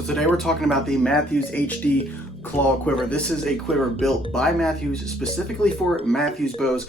So today we're talking about the Mathews HD Claw Quiver. This is a quiver built by Mathews specifically for Mathews bows.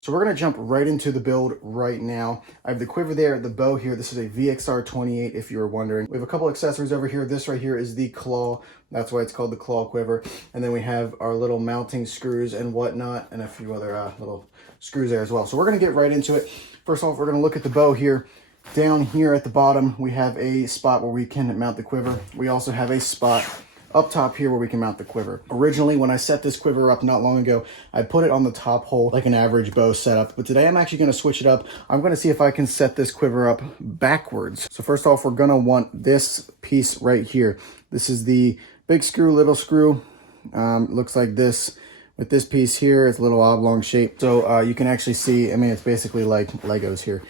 So we're going to jump right into the build right now. I have the quiver there, the bow here. This is a VXR28 if you were wondering. We have a couple accessories over here. This right here is the claw. That's why it's called the claw quiver. And then we have our little mounting screws and whatnot, and a few other little screws there as well. So we're going to get right into it. First off, we're going to look at the bow here. Down here at the bottom, we have a spot where we can mount the quiver. We also have a spot up top here where we can mount the quiver. Originally, when I set this quiver up not long ago, I put it on the top hole like an average bow setup. But today I'm actually going to switch it up. I'm going to see if I can set this quiver up backwards. So first off, we're going to want this piece right here. This is the big screw, little screw. Looks like this. With this piece here, it's a little oblong shape. So you can actually see, I mean, it's basically like Legos here.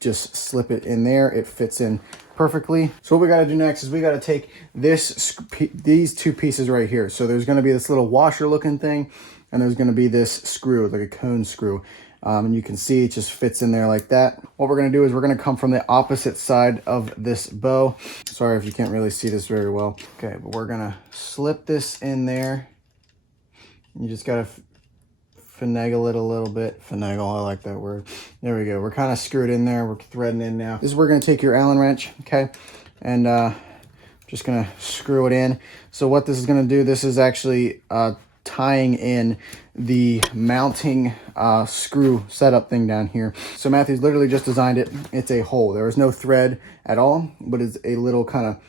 Just slip it in there. It fits in perfectly. So what we got to do next is we got to take these two pieces right here. So there's going to be this little washer looking thing, and there's going to be this screw, like a cone screw. And you can see it just fits in there like that. What we're going to do is we're going to come from the opposite side of this bow. Sorry if you can't really see this very well. Okay, but we're going to slip this in there. You just got to finagle it a little bit. Finagle, I like that word. There we go. We're kind of screwed in there. We're threading in now. This is where we're going to take your Allen wrench, okay? And just going to screw it in. So what this is going to do, this is actually tying in the mounting screw setup thing down here. So Mathews literally just designed it. It's a hole. There is no thread at all, but it's a little kind of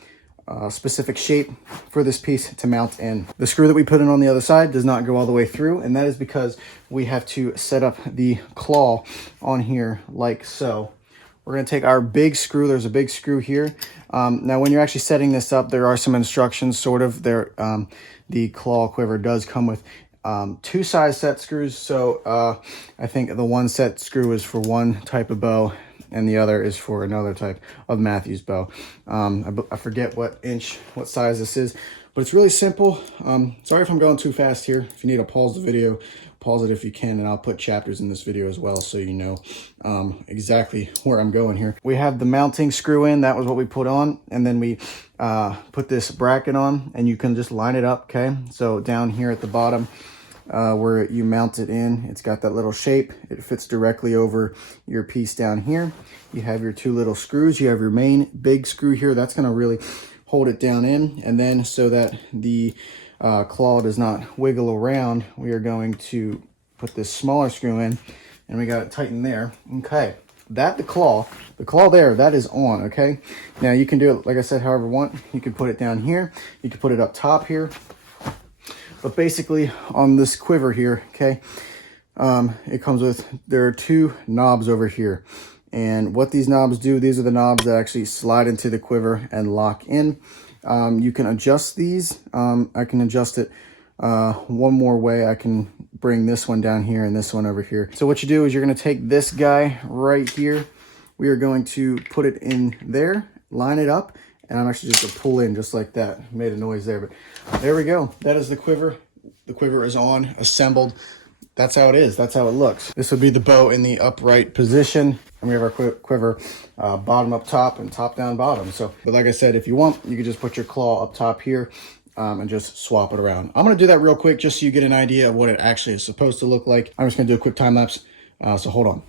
specific shape for this piece to mount in. The screw that we put in on the other side does not go all the way through, and that is because we have to set up the claw on here like so. We're going to take our big screw. There's a big screw here. Now when you're actually setting this up, there are some instructions sort of there. The claw quiver does come with 2 size set screws. So I think the one set screw is for one type of bow, and the other is for another type of Mathews bow. I forget what size this is, but it's really simple. Sorry if I'm going too fast here. If you need to pause the video, pause it if you can, and I'll put chapters in this video as well so you know exactly where I'm going here. We have the mounting screw in. That was what we put on, and then we put this bracket on, and you can just line it up, okay? So down here at the bottom, where you mount it in, it's got that little shape. It fits directly over your piece down here. You have your 2 little screws. You have your main big screw here. That's going to really hold it down in. And then so that the claw does not wiggle around, we are going to put this smaller screw in, and we got it tightened there. Okay. The claw there, that is on, okay? Now you can do it, like I said, however you want. You can put it down here. You can put it up top here. But basically on this quiver here, okay, it comes with, there are 2 knobs over here. And what these knobs do, these are the knobs that actually slide into the quiver and lock in. You can adjust these. I can adjust it one more way. I can bring this one down here and this one over here. So what you do is you're going to take this guy right here. We are going to put it in there, line it up, and I'm actually just going to pull in just like that. Made a noise there, but there we go. That is the quiver. The quiver is on, assembled. That's how it is. That's how it looks. This would be the bow in the upright position. And we have our quiver bottom up top and top down bottom. So, but like I said, if you want, you could just put your claw up top here and just swap it around. I'm going to do that real quick just so you get an idea of what it actually is supposed to look like. I'm just going to do a quick time lapse. So hold on.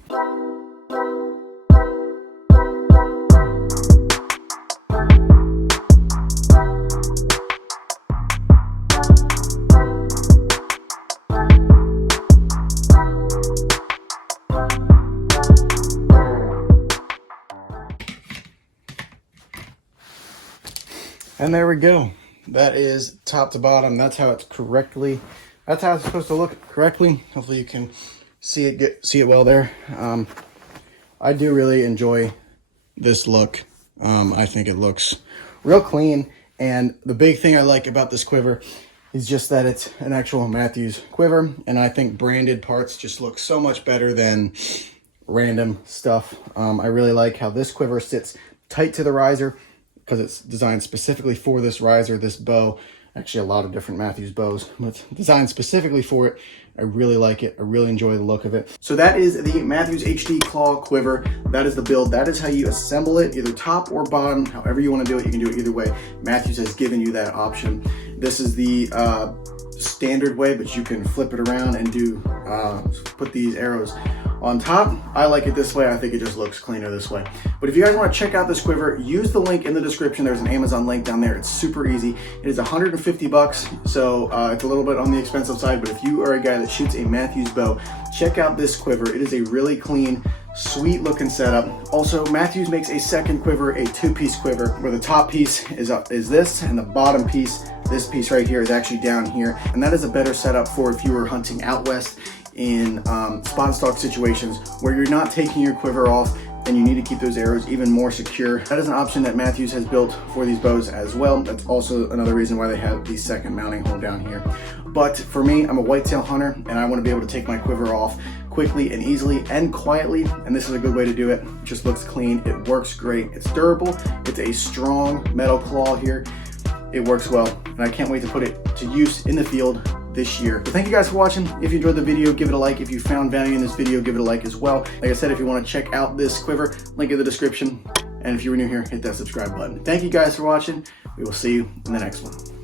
And there we go. That is top to bottom. That's how it's supposed to look correctly. Hopefully you can see it well there. I do really enjoy this look. I think it looks real clean. And the big thing I like about this quiver is just that it's an actual Mathews quiver. And I think branded parts just look so much better than random stuff. I really like how this quiver sits tight to the riser because it's designed specifically for this riser, this bow. Actually, a lot of different Mathews bows, but designed specifically for it. I really like it. I really enjoy the look of it. So that is the Mathews HD Claw Quiver. That is the build. That is how you assemble it, either top or bottom. However you want to do it, you can do it either way. Mathews has given you that option. This is the standard way, but you can flip it around and do put these arrows on top. I like it this way. I think it just looks cleaner this way. But if you guys want to check out this quiver, use the link in the description. There's an Amazon link down there. It's super easy. It is 150 bucks, so it's a little bit on the expensive side, but if you are a guy that shoots a Mathews bow, check out this quiver. It is a really clean, sweet looking setup. Also, Mathews makes a second quiver, a two-piece quiver, where the top piece is this, and the bottom piece, this piece right here, is actually down here. And that is a better setup for if you were hunting out west in spot and stalk situations where you're not taking your quiver off and you need to keep those arrows even more secure. That is an option that Mathews has built for these bows as well. That's also another reason why they have the second mounting hole down here. But for me, I'm a whitetail hunter and I want to be able to take my quiver off quickly and easily and quietly, and this is a good way to do it. It just looks clean, it works great, it's durable, it's a strong metal claw here. It works well, and I can't wait to put it to use in the field this year. So thank you guys for watching. If you enjoyed the video, give it a like. If you found value in this video, give it a like as well. Like I said, if you want to check out this quiver, link in the description. And if you were new here, hit that subscribe button. Thank you guys for watching. We will see you in the next one.